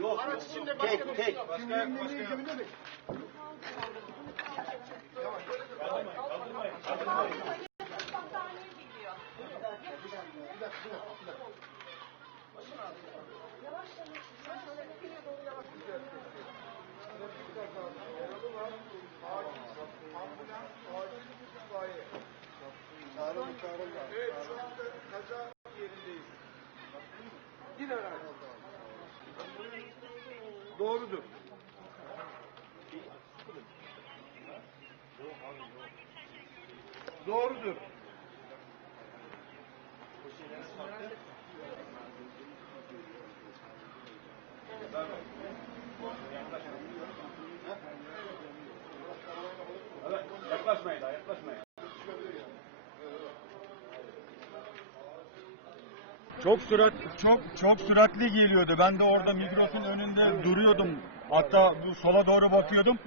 Yok. Araç içinde başka tek, bir tek. Başka, başka. Evet Doğrudur. Doğrudur. Evet, yaklaşmayın daha, yaklaşmayın. Çok sürat çok çok süratli geliyordu. Ben de orada Migros'un önünde duruyordum. Hatta bu sola doğru bakıyordum.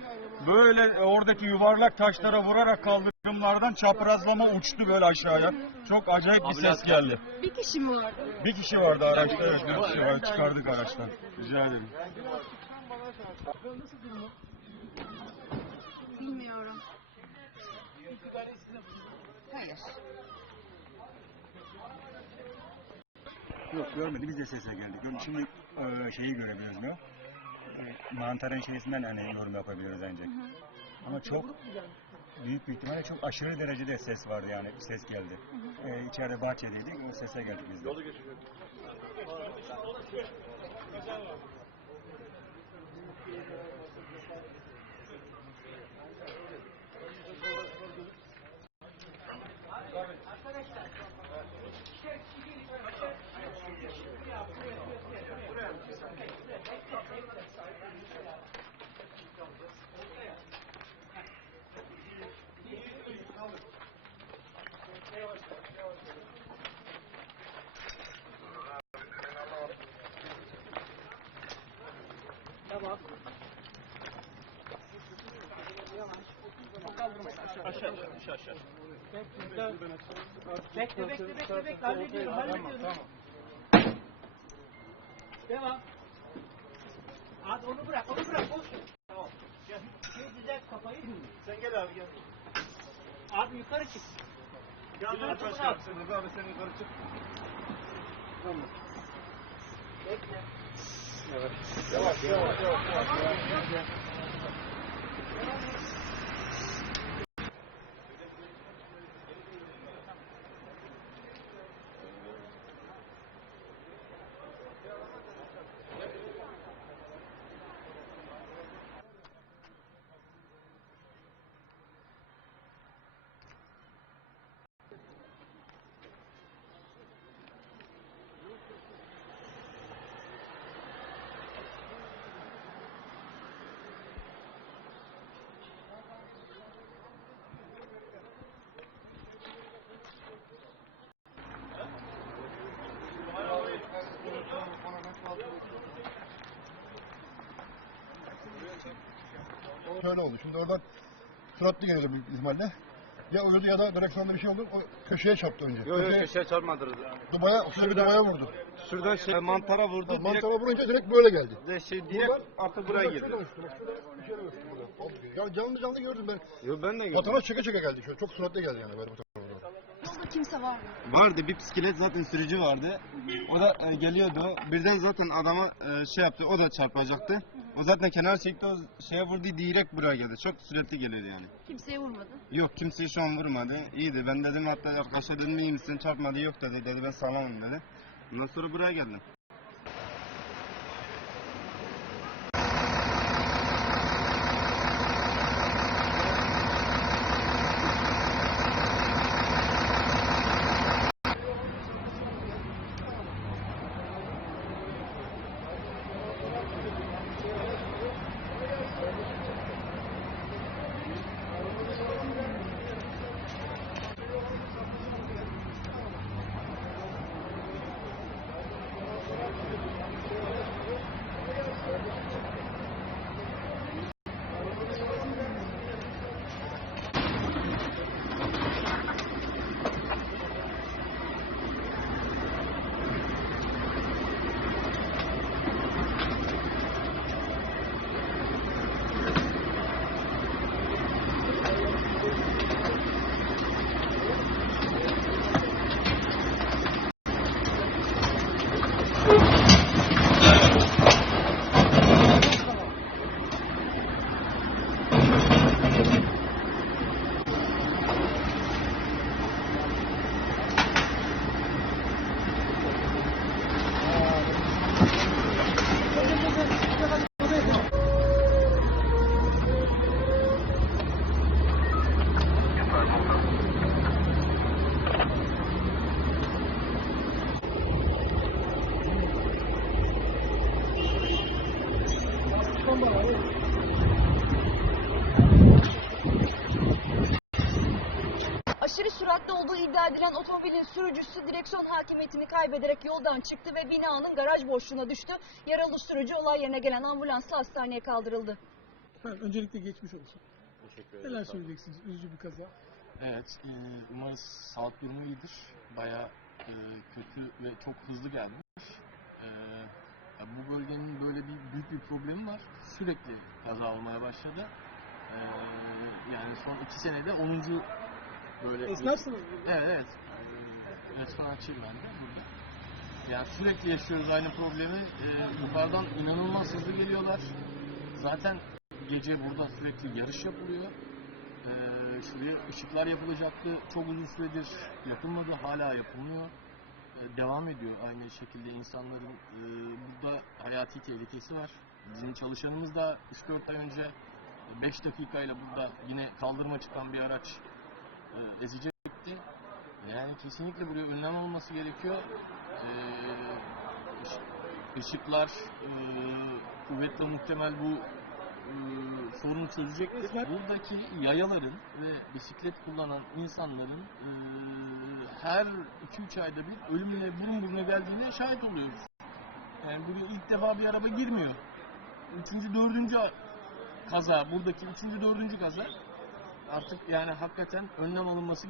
Böyle e, oradaki yuvarlak taşlara vurarak kaldırımlardan çaprazlama uçtu böyle aşağıya. Çok acayip bir ses geldi. Bir kişi mi vardı? Bir kişi vardı araçta, evet, bir kişi var. Çıkardık araçtan. Rica ederim. Bilmiyorum. Hayır. Yok görmedi biz de sese geldik. Yok, Şimdi e, şeyi görebiliyoruz mu? E, mantarın şeysinden hani yorum yapabiliyoruz ancak. Ama çok büyük bir ihtimalle çok aşırı derecede ses vardı yani ses geldi. E, içeride bahçedeydik o sese geldik biz de. Bekle bekle bekle bekle hallediyorum hallediyorum. Devam. Abi onu bırak onu bırak boş. Tamam. Şey düzelt kafayı. Sen gel abi gel. Abi yukarı çık. Yanına Yukarı taş çık. abi sen yukarı çık. Bekle. Ela, ela, ela, ela, ela, ela, ela, ela, Şöyle oldu. Şimdi oradan süratli büyük ihtimalle. Ya öldü ya da direksiyonda bir şey oldu. O köşeye çarptı önce. Yok yok Köşeye, köşeye çarpmadı. dubaya, şöyle bir dubaya vurdu. Şuradan şey mantara vurdu. Ya, mantara vurunca direkt böyle geldi. direkt, şey direkt artık buraya girdi. Uçtu. Bak uçtu burada. Ya canlı canlı gördüm ben. Yok ben de gördüm. Vatandaş çeke çeke geldi. Şöyle çok süratli geldi yani böyle. Yolda kimse var mı? Vardı bir bisiklet zaten sürücü vardı. O da e, geliyordu. Birden zaten adama e, şey yaptı. O da çarpacaktı. O zaten kenar çekti. O şeye vurdu direkt buraya geldi. Çok süratli geliyordu yani. Kimseye vurmadı. Yok kimseyi şu an vurmadı. İyiydi. Ben dedim hatta arkadaşa dedim iyi misin çarpmadı. Yok dedi. Dedi ben sağlamım dedi. Ondan sonra buraya geldim. Süratli olduğu iddia edilen otomobilin sürücüsü direksiyon hakimiyetini kaybederek yoldan çıktı ve binanın garaj boşluğuna düştü. Yaralı sürücü olay yerine gelen ambulansla hastaneye kaldırıldı. Efendim, öncelikle geçmiş olsun. Neler söyleyeceksiniz? Üzücü bir kaza. Evet, e, umarız sağlık durumu iyidir. Bayağı e, kötü ve çok hızlı gelmiş. E, ya bu bölgenin böyle bir büyük bir problemi var. Sürekli kaza olmaya başladı. E, yani son iki senede 10. böyle... Esnarsınız. Evet, evet. E, restorançıyım ben de burada. Yani sürekli yaşıyoruz aynı problemi. E, yukarıdan inanılmaz hızlı geliyorlar. Zaten gece burada sürekli yarış yapılıyor. Ee, şuraya ışıklar yapılacaktı. Çok uzun süredir yapılmadı. Hala yapılmıyor. Ee, devam ediyor aynı şekilde insanların e, burada hayati tehlikesi var. Bizim çalışanımız da 3-4 ay önce 5 dakikayla burada yine kaldırıma çıkan bir araç e, ezecekti. Yani kesinlikle buraya önlem alınması gerekiyor. Ee, ışıklar e, kuvvetle muhtemel bu e, sorunu çözecektir. Buradaki yayaların ve bisiklet kullanan insanların e, her 2-3 ayda bir ölümle burun buruna geldiğine şahit oluyoruz. Yani buraya ilk defa bir araba girmiyor. Üçüncü, dördüncü kaza, buradaki üçüncü, dördüncü kaza artık yani hakikaten önlem alınması